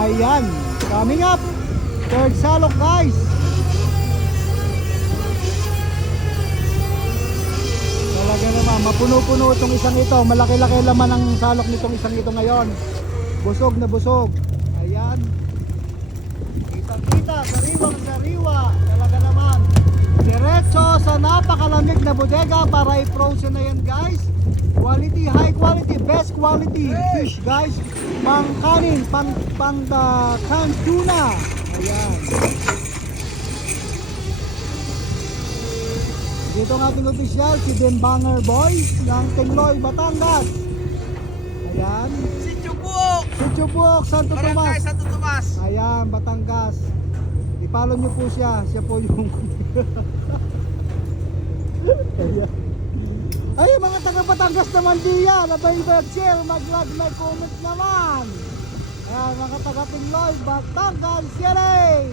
Ayan, coming up. Third salok guys. Talaga naman, mapuno-puno itong isang ito. Malaki-laki laman ang salok nitong isang ito ngayon. Busog na busog. Ayan. Kita-kita, sariwang-sariwa. Talaga naman. Diretso sa napakalamig na bodega para i-frozen na yan guys. Quality, high quality, best quality fish guys. Pang kanin, pang canned tuna. Ayan. Dito ang ating official, si Dembanger Boy ng Tingloy, Batangas. Ayan. Si Chubuk! Si Chubuk, Santo Tomas. Barangay Santo Tomas. Ayan, Batangas. I-follow nyo po siya. Siya po yung... Ayan. Ay, mga taga Batangas naman diyan. Abay, share, mag-like, mag-comment naman. Ayan, mga taga Tingloy, Batangas. Yay!